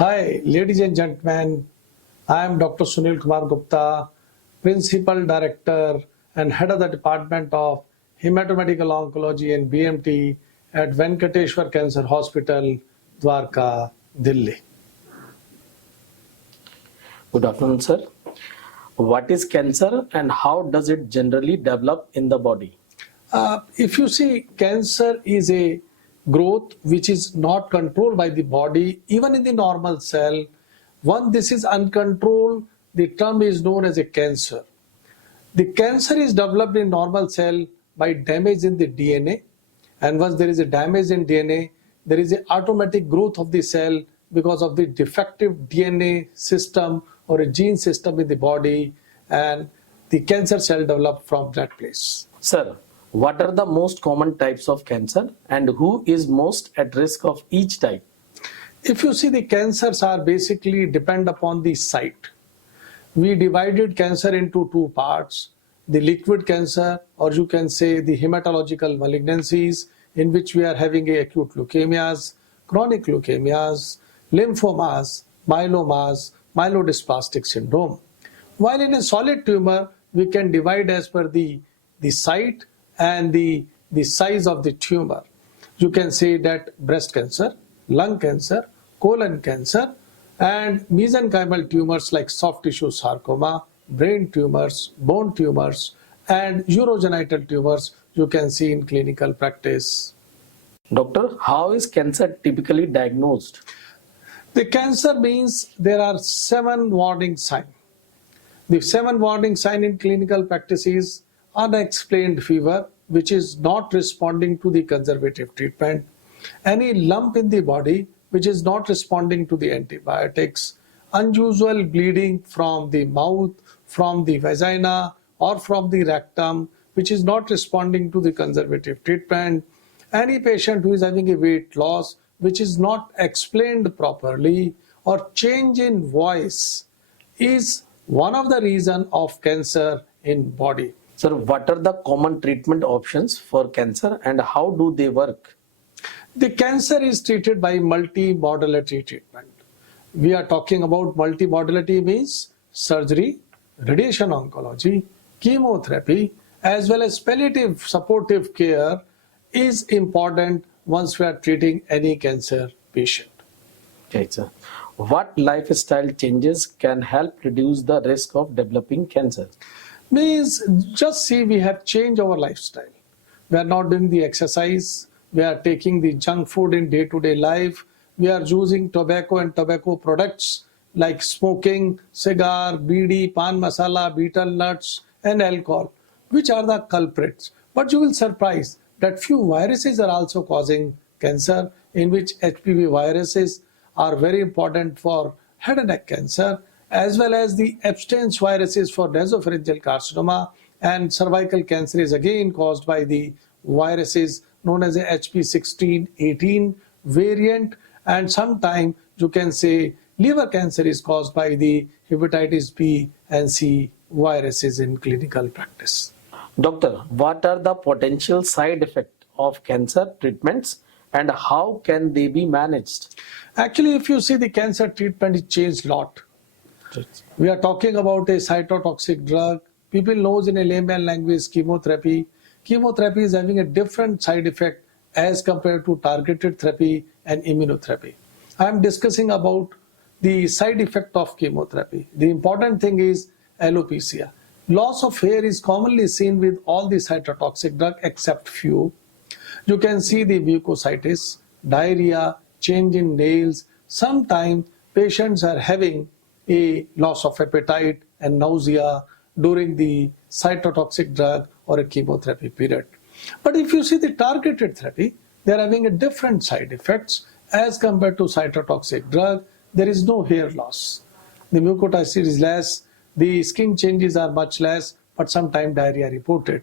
Hi, ladies and gentlemen. I am Dr. Sunil Kumar Gupta, Principal Director and Head of the Department of Hemato-Oncology and BMT at Venkateshwar Cancer Hospital, Dwarka, Delhi. Good afternoon, sir. What is cancer and how does it generally develop in the body? If you see, cancer is a growth which is not controlled by the body, even in the normal cell. Once this is uncontrolled, the term is known as a cancer. The cancer is developed in normal cell by damage in the DNA, and once there is a damage in DNA, there is an automatic growth of the cell because of the defective DNA system or a gene system in the body, and the cancer cell develop from that place. Sir, what are the most common types of cancer and who is most at risk of each type? If you see, the cancers are basically depend upon the site. We divided cancer into two parts: the liquid cancer, or you can say the hematological malignancies, in which we are having acute leukemias, chronic leukemias, lymphomas, myelomas, myelodysplastic syndrome. While in a solid tumor, we can divide as per the site and the size of the tumor. You can say that breast cancer, lung cancer, colon cancer, and mesenchymal tumors like soft tissue sarcoma, brain tumors, bone tumors, and urogenital tumors you can see in clinical practice. Doctor, how is cancer typically diagnosed? The cancer means there are 7 warning signs. The 7 warning signs in clinical practice is unexplained fever, which is not responding to the conservative treatment, any lump in the body which is not responding to the antibiotics, unusual bleeding from the mouth, from the vagina, or from the rectum, which is not responding to the conservative treatment, any patient who is having a weight loss which is not explained properly, or change in voice is one of the reasons of cancer in body. Sir, what are the common treatment options for cancer and how do they work? The cancer is treated by multimodality treatment. We are talking about multimodality means surgery, radiation oncology, chemotherapy, as well as palliative supportive care is important once we are treating any cancer patient. Okay, sir. What lifestyle changes can help reduce the risk of developing cancer? Means just see, we have changed our lifestyle. We are not doing the exercise. We are taking the junk food in day-to-day life. We are using tobacco and tobacco products like smoking, cigar, bidi, pan masala, betel nuts, and alcohol, which are the culprits. But you will surprise that few viruses are also causing cancer, in which HPV viruses are very important for head and neck cancer, as well as the Epstein's viruses for nasopharyngeal carcinoma, and cervical cancer is again caused by the viruses known as a HP1618 variant, and sometimes you can say liver cancer is caused by the hepatitis B and C viruses in clinical practice. Doctor, what are the potential side effects of cancer treatments and how can they be managed? Actually, if you see, the cancer treatment is changed a lot. We are talking about a cytotoxic drug. People knows in a layman language chemotherapy. Chemotherapy is having a different side effect as compared to targeted therapy and immunotherapy. I am discussing about the side effect of chemotherapy. The important thing is alopecia. Loss of hair is commonly seen with all the cytotoxic drugs except few. You can see the mucositis, diarrhea, change in nails. Sometimes patients are having a loss of appetite and nausea during the cytotoxic drug or a chemotherapy period. But if you see the targeted therapy, they are having a different side effects as compared to cytotoxic drug. There is no hair loss. The mucositis is less, the skin changes are much less, but sometimes diarrhea reported.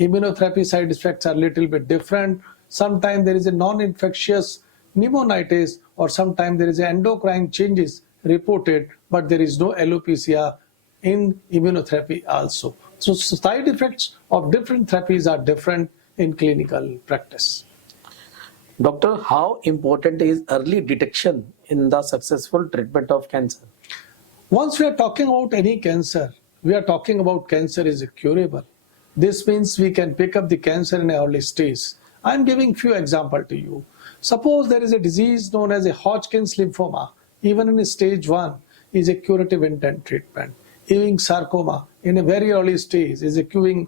Immunotherapy side effects are little bit different. Sometimes there is a non-infectious pneumonitis, or sometimes there is endocrine changes reported, but there is no alopecia in immunotherapy also. So side effects of different therapies are different in clinical practice. Doctor, how important is early detection in the successful treatment of cancer? Once we are talking about any cancer, we are talking about cancer is curable. This means we can pick up the cancer in an early stage. I am giving few examples to you. Suppose there is a disease known as a Hodgkin's lymphoma. Even in stage 1 is a curative intent treatment. Ewing sarcoma in a very early stage is a curing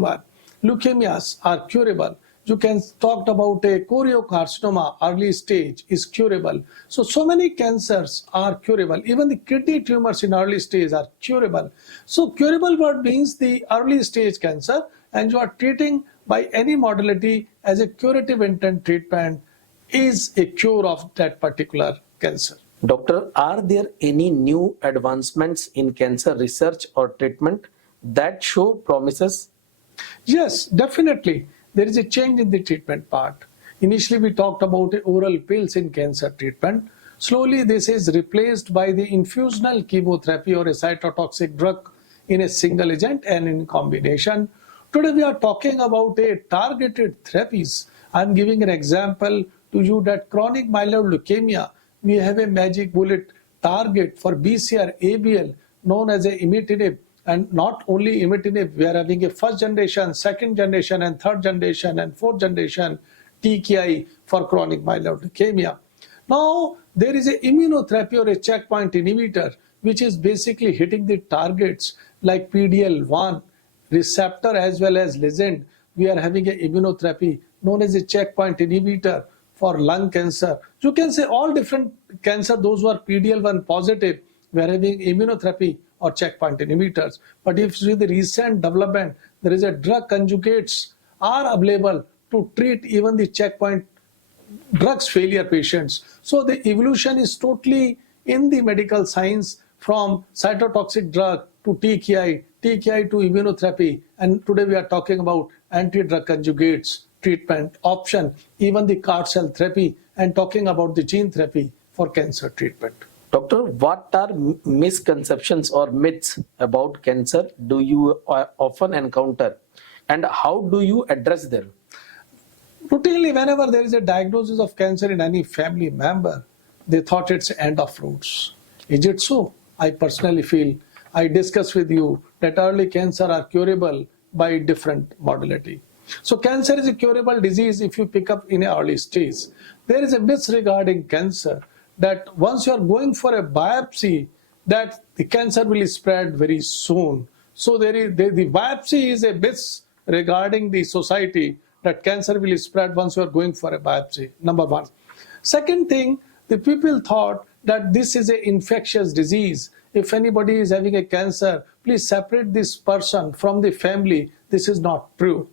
one. Leukemias are curable. You can talk about a choriocarcinoma, early stage is curable. So many cancers are curable. Even the kidney tumors in early stage are curable. So curable word means the early stage cancer, and you are treating by any modality as a curative intent treatment is a cure of that particular cancer. Doctor, are there any new advancements in cancer research or treatment that show promises? Yes, definitely. There is a change in the treatment part. Initially, we talked about oral pills in cancer treatment. Slowly, this is replaced by the infusional chemotherapy or a cytotoxic drug in a single agent and in combination. Today, we are talking about a targeted therapies. I am giving an example to you that chronic myeloid leukemia, we have a magic bullet target for BCR-ABL known as a imatinib. And not only imatinib, we are having a first generation, second generation, and third generation, and fourth generation TKI for chronic myeloid leukemia. Now, there is a immunotherapy or a checkpoint inhibitor, which is basically hitting the targets like PDL1 receptor as well as ligand. We are having a immunotherapy known as a checkpoint inhibitor for lung cancer. You can say all different cancer, those who are PDL1 positive, we are having immunotherapy or checkpoint inhibitors. But if you see the recent development, there is a drug conjugates are available to treat even the checkpoint drugs failure patients. So the evolution is totally in the medical science from cytotoxic drug to TKI to immunotherapy. And today we are talking about anti-drug conjugates treatment option, even the CAR cell therapy, and talking about the gene therapy for cancer treatment. Doctor, what are misconceptions or myths about cancer do you often encounter, and how do you address them? Routinely, whenever there is a diagnosis of cancer in any family member, they thought it's end of roads. Is it so? I personally feel, I discuss with you that early cancer are curable by different modality. So cancer is a curable disease if you pick up in an early stage. There is a myth regarding cancer that once you are going for a biopsy, that the cancer will spread very soon. So the biopsy is a myth regarding the society that cancer will spread once you are going for a biopsy, number one. Second thing, the people thought that this is an infectious disease. If anybody is having a cancer, please separate this person from the family. This is not true.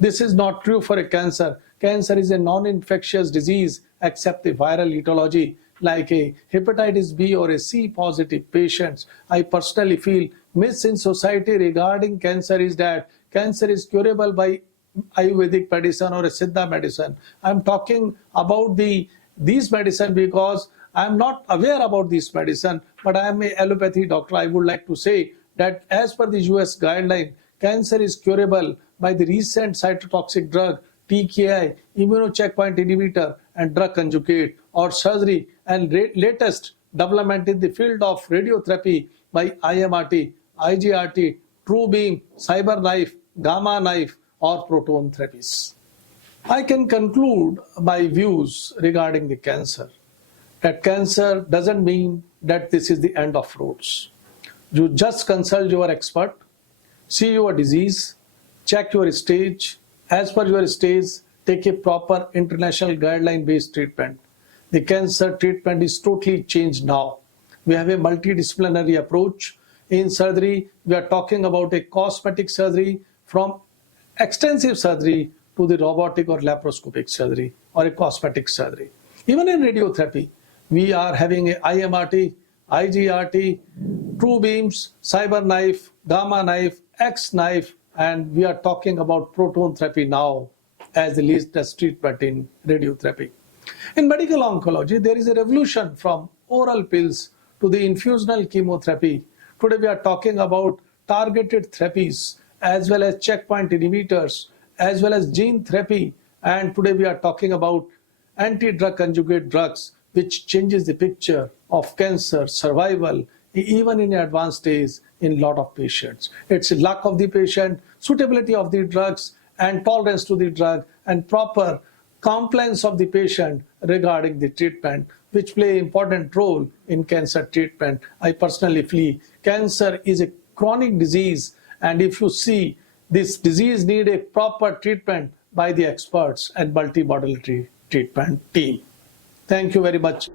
This is not true for a cancer. Cancer is a non-infectious disease except the viral etiology like a hepatitis B or a C positive patients. I personally feel myths in society regarding cancer is that cancer is curable by Ayurvedic medicine or a Siddha medicine. I'm talking about these medicine because I'm not aware about this medicine, but I am an allopathy doctor. I would like to say that as per the US guideline, cancer is curable by the recent cytotoxic drug, TKI, immunocheckpoint inhibitor, and drug conjugate or surgery, and latest development in the field of radiotherapy by IMRT, IGRT, true beam, cyber knife, gamma knife, or proton therapies. I can conclude my views regarding the cancer. That cancer doesn't mean that this is the end of roads. You just consult your expert, see your disease, check your stage. As per your stage, take a proper international guideline-based treatment. The cancer treatment is totally changed now. We have a multidisciplinary approach. In surgery, we are talking about a cosmetic surgery from extensive surgery to the robotic or laparoscopic surgery or a cosmetic surgery. Even in radiotherapy, we are having a IMRT, IGRT, true beams, cyber knife, gamma knife, X knife, and we are talking about proton therapy now as the latest treatment in radiotherapy. In medical oncology, there is a revolution from oral pills to the infusional chemotherapy. Today we are talking about targeted therapies as well as checkpoint inhibitors, as well as gene therapy. And today we are talking about anti-drug conjugate drugs, which changes the picture of cancer survival even in advanced stage in lot of patients. It's luck of the patient, suitability of the drugs, and tolerance to the drug, and proper compliance of the patient regarding the treatment, which play important role in cancer treatment. I personally feel cancer is a chronic disease, and if you see this disease need a proper treatment by the experts and multimodality treatment team. Thank you very much.